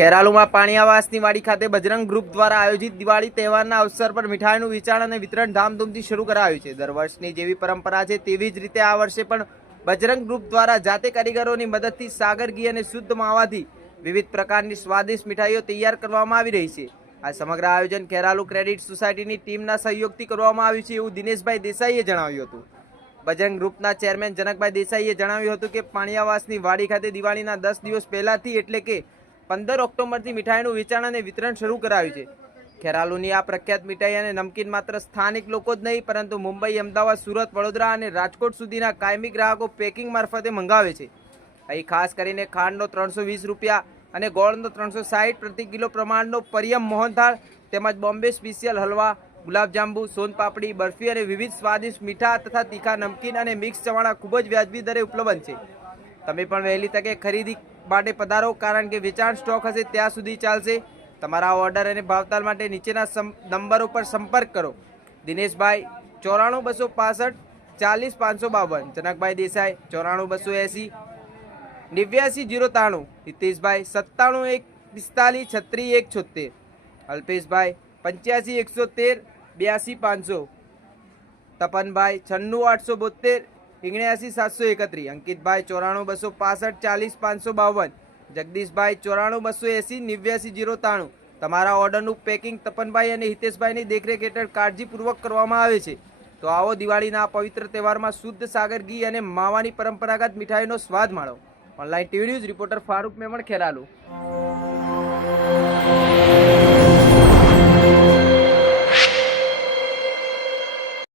ખેરાલુમાં પાણીયાવાસની વાડી ખાતે બજરંગ ગ્રુપ દ્વારા આયોજિત દિવાળી તહેવારના અવસર પર મીઠાઈનું વેચાણ અને વિતરણ ધામધૂમથી શરૂ કરાયું છે. દર વર્ષની જેવી પરંપરા છે તેવી જ રીતે આ વર્ષે પણ બજરંગ ગ્રુપ દ્વારા જાતે કારીગરોની મદદથી સાગર ઘી અને શુદ્ધ માવાથી વિવિધ પ્રકારની સ્વાદિષ્ટ મીઠાઈઓ તૈયાર કરવામાં આવી રહી છે. આ સમગ્ર આયોજન ખેરાલુ ક્રેડિટ સોસાયટીની ટીમના સહયોગથી કરવામાં આવ્યું છે એવું દિનેશભાઈ દેસાઈએ જણાવ્યું હતું. બજરંગ ગ્રુપના ચેરમેન જનકભાઈ દેસાઈએ જણાવ્યું હતું કે પાણીયાવાસની વાડી ખાતે દિવાળીના દસ દિવસ પહેલાથી એટલે કે પંદર ઓક્ટોબરથી મીઠાઈનું વેચાણ અને વિતરણ શરૂ કરાયું છે. ખેરાલુની આ પ્રખ્યાત મીઠાઈ અને નમકીન માત્ર સ્થાનિક લોકો જ નહીં, પરંતુ મુંબઈ, અમદાવાદ, સુરત, વડોદરા અને રાજકોટ સુધીના કાયમી ગ્રાહકો પેકિંગ મારફતે મંગાવે છે. અહીં ખાસ કરીને ખાંડનો ત્રણસો વીસ રૂપિયા અને ગોળનો ત્રણસો સાઠ પ્રતિ કિલો પ્રમાણનો પરિયમ મોહનથાળ, તેમજ બોમ્બે સ્પેશિયલ હલવા, ગુલાબજાંબુ, સોનપાપડી, બરફી અને વિવિધ સ્વાદિષ્ટ મીઠા તથા તીખા નમકીન અને મિક્સ ચવાણા ખૂબ જ વ્યાજબી દરે ઉપલબ્ધ છે. તમે પણ વહેલી તકે ખરીદી માટે પધારો, કારણ કે વેચાણ સ્ટોક હશે ત્યાં સુધી ચાલશે. તમારા ઓર્ડર અને ભાવતાલ માટે નીચેના નંબરો પર સંપર્ક કરો. દિનેશભાઈ, ચોરાણું બસો પાસઠ, ચાલીસ પાંચસો બાવન. જનકભાઈ દેસાઈ, ચોરાણું બસો એંસી. નેવ્યાસી જીરો ત્રાણું. હિતેશભાઈ, સત્તાણું એક, પિસ્તાલીસ છત્રીસ એક છોતેર અલ્પેશભાઈ, પંચ્યાસી એકસો તેર, બ્યાસી પાંચસો. તપનભાઈ, છન્નું આઠસો બોતેર ઓગણ્યાસી સાતસો એકત્રીસ, અંકિતભાઈ ચોરાણું બસો પાસઠ, ચાલીસ પાંચસો બાવન, જગદીશભાઈ ચોરાણું બસો એંસી, નેવ્યાસી જીરો ત્રાણું. તમારા ઓર્ડરનું પેકિંગ તપનભાઈ અને હિતેશભાઈની દેખરેખ હેઠળ કાળજીપૂર્વક કરવામાં આવે છે. તો આવો દિવાળીના આ પવિત્ર તહેવારમાં શુદ્ધ સાગર ઘી અને માવાની પરંપરાગત મીઠાઈનો સ્વાદ માણો. Online TV news reporter Farooq Memon Kheralu.